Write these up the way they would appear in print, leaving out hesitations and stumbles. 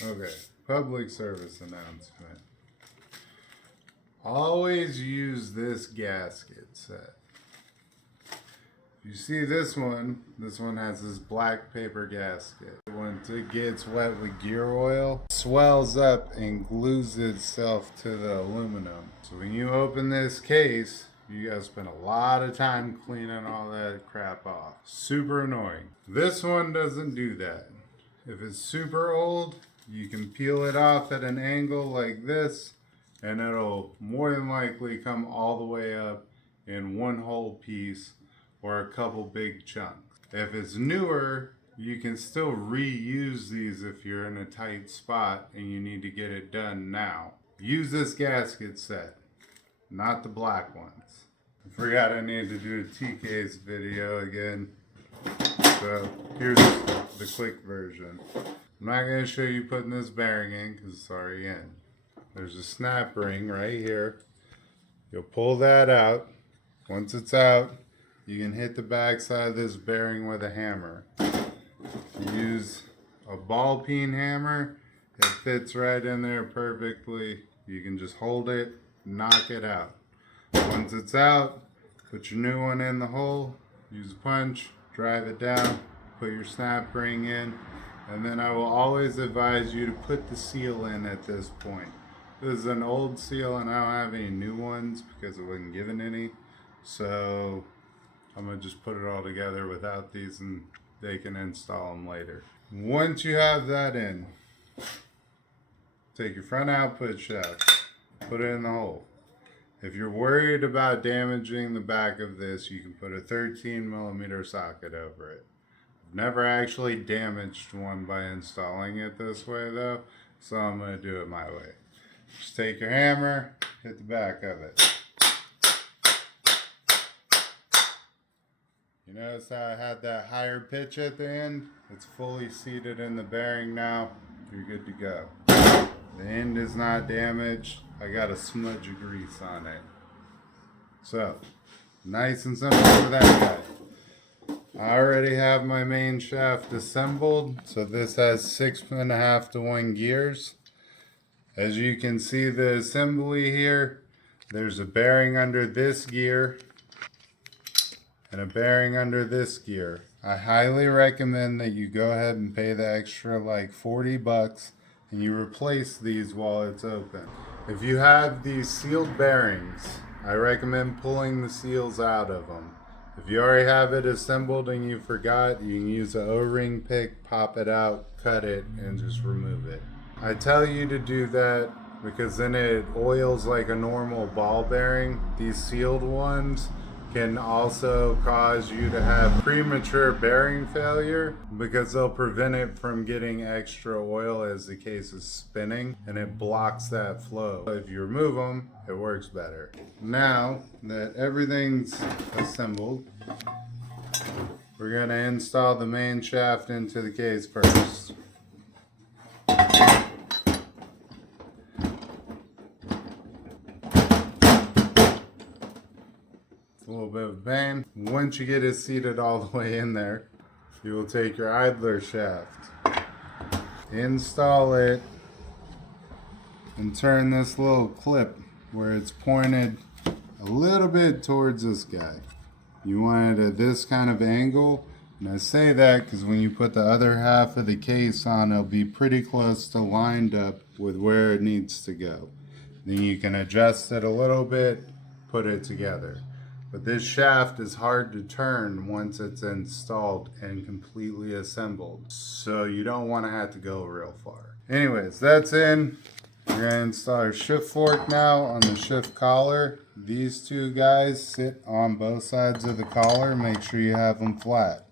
Okay, public service announcement. Always use this gasket set. You see this one has this black paper gasket. Once it gets wet with gear oil, it swells up and glues itself to the aluminum. So when you open this case, you gotta spend a lot of time cleaning all that crap off. Super annoying. This one doesn't do that. If it's super old, you can peel it off at an angle like this, and it'll more than likely come all the way up in one whole piece or a couple big chunks. If it's newer, you can still reuse these if you're in a tight spot and you need to get it done now. Use this gasket set, not the black ones. I forgot I need to do a T-case video again. So here's the quick version. I'm not going to show you putting this bearing in because it's already in. There's a snap ring right here. You'll pull that out. Once it's out, you can hit the back side of this bearing with a hammer. Use a ball peen hammer. It fits right in there perfectly. You can just hold it, knock it out. Once it's out, put your new one in the hole, use a punch, drive it down, put your snap ring in, and then I will always advise you to put the seal in at this point. This is an old seal and I don't have any new ones because I wasn't given any. So I'm going to just put it all together without these and they can install them later. Once you have that in, take your front output shaft, put it in the hole. If you're worried about damaging the back of this, you can put a 13mm socket over it. I've never actually damaged one by installing it this way though, so I'm going to do it my way. Just take your hammer, hit the back of it. You notice how I had that higher pitch at the end? It's fully seated in the bearing now. You're good to go. The end is not damaged. I got a smudge of grease on it. So, nice and simple for that guy. I already have my main shaft assembled. So this has 6.5 to 1 gears. As you can see the assembly here, there's a bearing under this gear and a bearing under this gear. I highly recommend that you go ahead and pay the extra like $40 and you replace these while it's open. If you have these sealed bearings, I recommend pulling the seals out of them. If you already have it assembled and you forgot, you can use an O-ring pick, pop it out, cut it, and just remove it. I tell you to do that because then it oils like a normal ball bearing. These sealed ones can also cause you to have premature bearing failure because they'll prevent it from getting extra oil as the case is spinning and it blocks that flow. If you remove them, it works better. Now that everything's assembled, we're going to install the main shaft into the case first. A little bit of pain. Once you get it seated all the way in there, you will take your idler shaft, install it, and turn this little clip where it's pointed a little bit towards this guy. You want it at this kind of angle, and I say that because when you put the other half of the case on, it'll be pretty close to lined up with where it needs to go. Then you can adjust it a little bit, put it together. But this shaft is hard to turn once it's installed and completely assembled. So you don't want to have to go real far. Anyways, that's in. We're going to install our shift fork now on the shift collar. These two guys sit on both sides of the collar. Make sure you have them flat.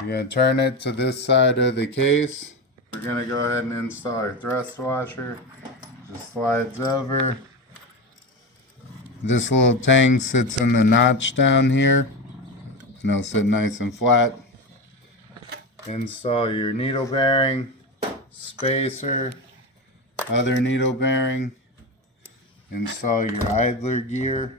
You're going to turn it to this side of the case. We're going to go ahead and install our thrust washer. Just slides over. This little tang sits in the notch down here, and it'll sit nice and flat. Install your needle bearing, spacer, other needle bearing. Install your idler gear.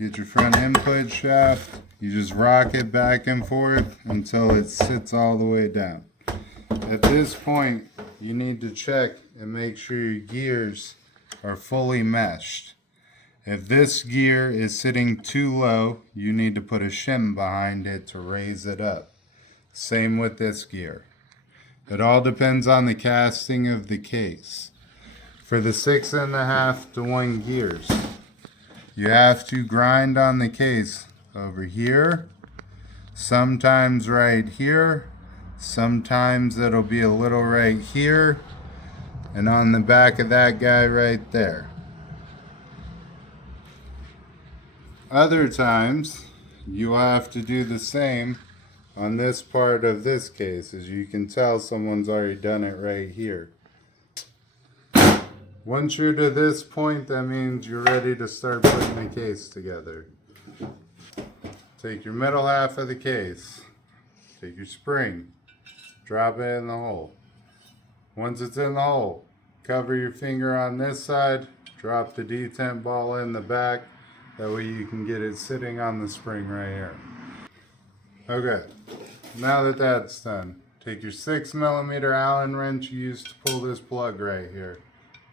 Get your front input shaft. You just rock it back and forth until it sits all the way down. At this point, you need to check and make sure your gears are fully meshed. If this gear is sitting too low, you need to put a shim behind it to raise it up. Same with this gear. It all depends on the casting of the case. For the 6.5 to 1 gears, you have to grind on the case over here, sometimes right here, sometimes it'll be a little right here, and on the back of that guy right there. Other times, you'll have to do the same on this part of this case. As you can tell, someone's already done it right here. Once you're to this point, that means you're ready to start putting the case together. Take your middle half of the case, take your spring, drop it in the hole. Once it's in the hole, cover your finger on this side, drop the detent ball in the back, that way you can get it sitting on the spring right here. Okay, now that that's done, take your 6mm Allen wrench you used to pull this plug right here.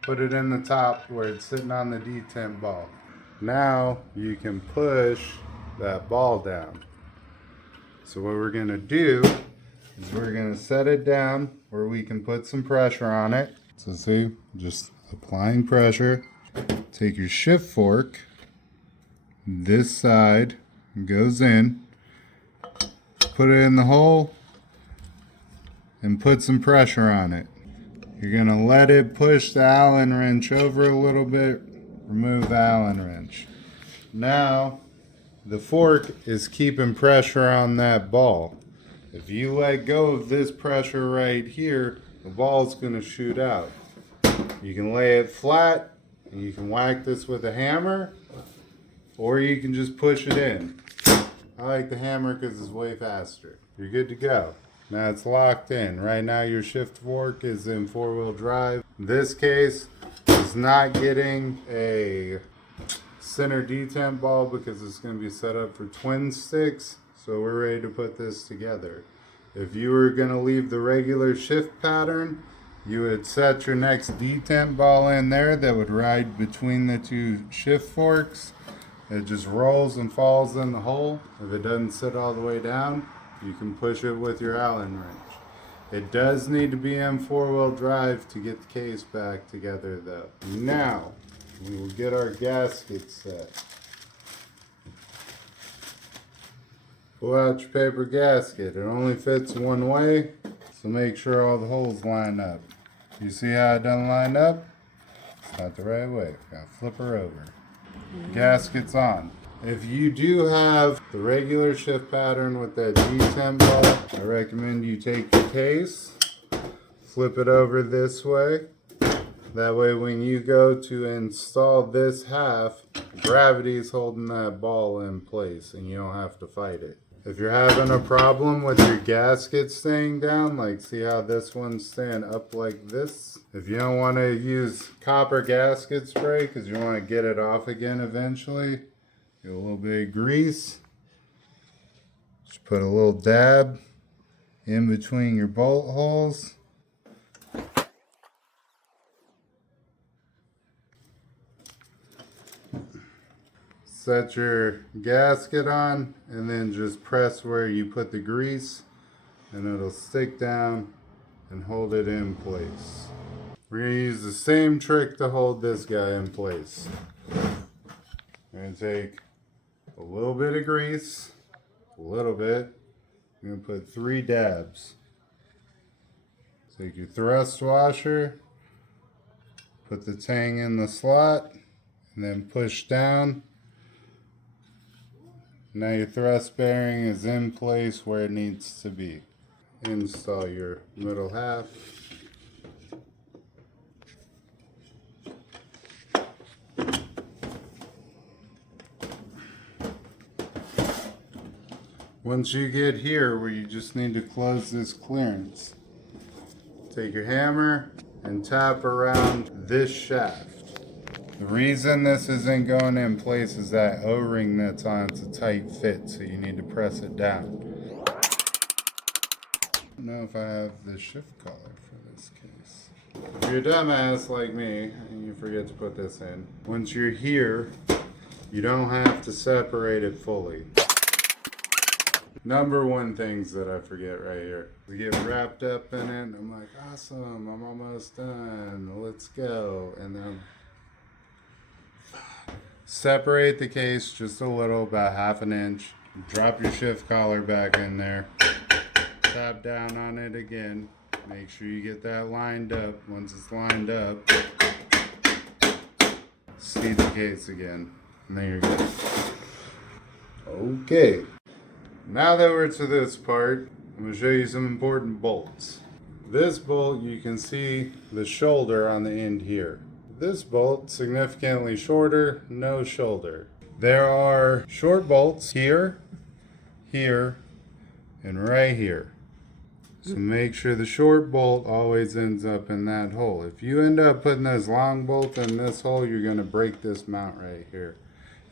Put it in the top where it's sitting on the detent ball. Now you can push that ball down. So what we're going to do is we're going to set it down where we can put some pressure on it. So see, just applying pressure. Take your shift fork, this side goes in, put it in the hole, and put some pressure on it. You're going to let it push the Allen wrench over a little bit, remove the Allen wrench. Now, the fork is keeping pressure on that ball. If you let go of this pressure right here, the ball's going to shoot out. You can lay it flat, and you can whack this with a hammer, or you can just push it in. I like the hammer because it's way faster. You're good to go. Now it's locked in. Right now your shift fork is in 4-wheel drive. This case is not getting a center detent ball because it's going to be set up for twin sticks. So we're ready to put this together. If you were going to leave the regular shift pattern, you would set your next detent ball in there that would ride between the two shift forks. It just rolls and falls in the hole. If it doesn't sit all the way down, you can push it with your Allen wrench. It does need to be in 4-wheel drive to get the case back together though. Now, we will get our gasket set. Pull out your paper gasket. It only fits one way, so make sure all the holes line up. You see how it doesn't line up? It's not the right way. Gotta flip her over. Gasket's on. If you do have the regular shift pattern with that detent ball, I recommend you take your case, flip it over this way. That way when you go to install this half, gravity is holding that ball in place and you don't have to fight it. If you're having a problem with your gasket staying down, like see how this one's staying up like this? If you don't want to use copper gasket spray because you want to get it off again eventually, get a little bit of grease. Just put a little dab in between your bolt holes. Set your gasket on and then just press where you put the grease and it'll stick down and hold it in place. We're going to use the same trick to hold this guy in place. We're going to take a little bit of grease, a little bit. I'm going to put 3 dabs. Take your thrust washer, put the tang in the slot, and then push down. Now your thrust bearing is in place where it needs to be. Install your middle half. Once you get here where you just need to close this clearance, take your hammer and tap around this shaft. The reason this isn't going in place is that O-ring that's on it's a tight fit, so you need to press it down. I don't know if I have the shift collar for this case. If you're a dumbass like me and you forget to put this in, once you're here, you don't have to separate it fully. Number one things that I forget right here. We get wrapped up in it, and I'm like, awesome, I'm almost done, let's go. And then separate the case just a little, about half an inch. Drop your shift collar back in there. Tap down on it again. Make sure you get that lined up. Once it's lined up, seat the case again. And then you're good. Okay. Now that we're to this part, I'm going to show you some important bolts. This bolt, you can see the shoulder on the end here. This bolt, significantly shorter, no shoulder. There are short bolts here, here, and right here. So make sure the short bolt always ends up in that hole. If you end up putting this long bolt in this hole, you're going to break this mount right here.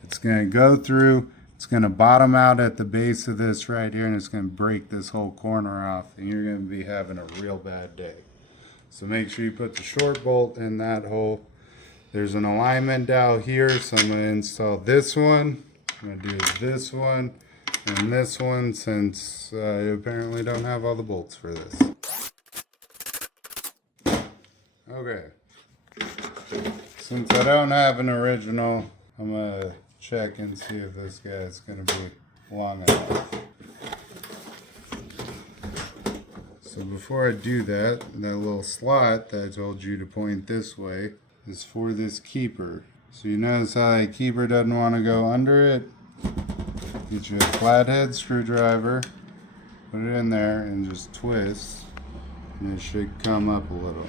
It's going to go through, it's going to bottom out at the base of this right here, and it's going to break this whole corner off, and you're going to be having a real bad day. So make sure you put the short bolt in that hole. There's an alignment dowel here, so I'm going to install this one. I'm going to do this one and this one, since I apparently don't have all the bolts for this. Okay. Since I don't have an original, I'm going to check and see if this guy's going to be long enough. So before I do that, that little slot that I told you to point this way is for this keeper. So you notice how that keeper doesn't want to go under it? Get you a flathead screwdriver, put it in there and just twist, and it should come up a little.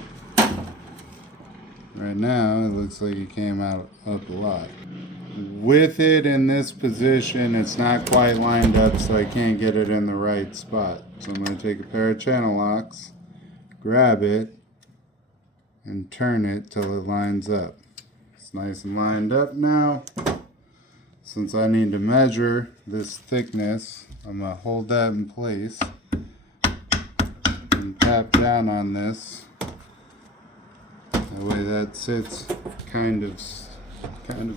Right now it looks like it came out up a lot. With it in this position, it's not quite lined up, so I can't get it in the right spot. So I'm going to take a pair of channel locks, grab it, and turn it till it lines up. It's nice and lined up now. Since I need to measure this thickness, I'm going to hold that in place and tap down on this. That way that sits kind of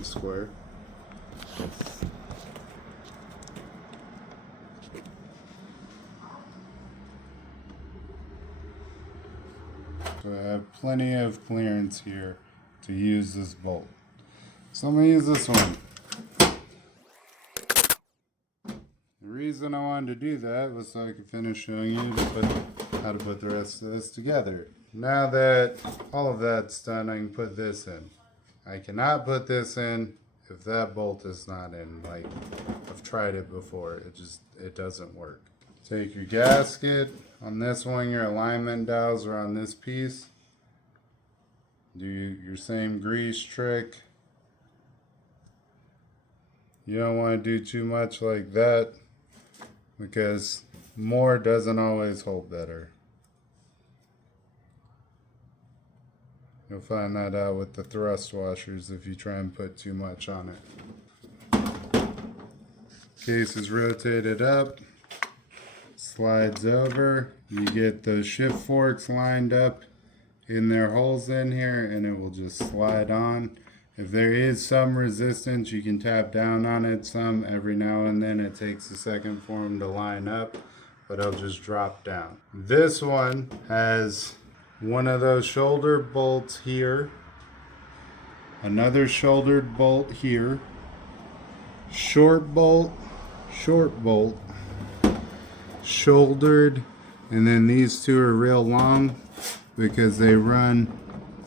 square. So I have plenty of clearance here to use this bolt. So I'm going to use this one. The reason I wanted to do that was so I could finish showing you how to put the rest of this together. Now that all of that's done, I can put this in. I cannot put this in if that bolt is not in. Like, I've tried it before, it doesn't work. Take your gasket. On this one, your alignment dowels are on this piece. Do your same grease trick. You don't want to do too much like that, because more doesn't always hold better. You'll find that out with the thrust washers if you try and put too much on it. Case is rotated up, slides over. You get those shift forks lined up in their holes in here, and it will just slide on. If there is some resistance, you can tap down on it some. Every now and then it takes a second for them to line up, but it'll just drop down. This one has one of those shoulder bolts here, another shouldered bolt here, short bolt, shouldered, and then these two are real long because they run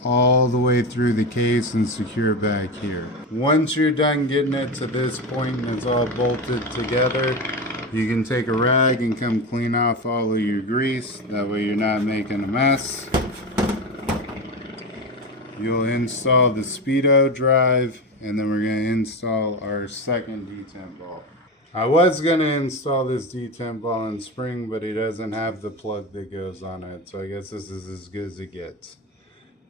all the way through the case and secure back here. Once you're done getting it to this point and it's all bolted together, you can take a rag and come clean off all of your grease. That way you're not making a mess. You'll install the Speedo drive, and then we're going to install our second detent ball. I was going to install this detent ball in spring, but it doesn't have the plug that goes on it, so I guess this is as good as it gets.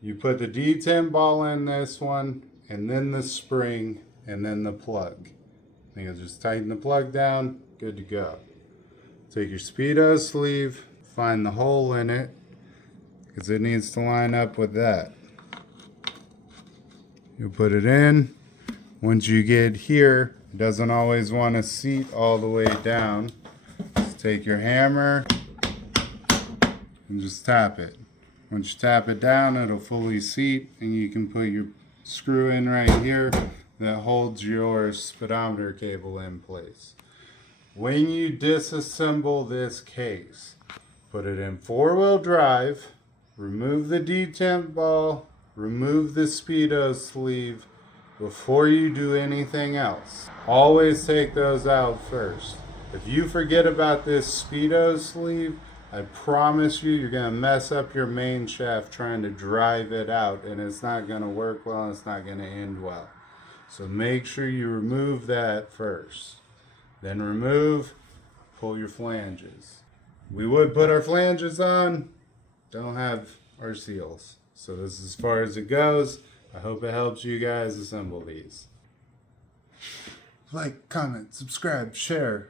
You put the detent ball in this one, and then the spring, and then the plug. And you'll just tighten the plug down, good to go. Take your Speedo sleeve, find the hole in it, because it needs to line up with that. You'll put it in. Once you get here, it doesn't always want to seat all the way down. Just take your hammer and just tap it. Once you tap it down, it'll fully seat, and you can put your screw in right here that holds your speedometer cable in place. When you disassemble this case, put it in 4-wheel drive, remove the detent ball, remove the Speedo sleeve before you do anything else. Always take those out first. If you forget about this Speedo sleeve, I promise you, you're going to mess up your main shaft trying to drive it out, and it's not going to work well, and it's not going to end well. So make sure you remove that first. Then remove, pull your flanges. We would put our flanges on, don't have our seals. So this is as far as it goes. I hope it helps you guys assemble these. Like, comment, subscribe, share.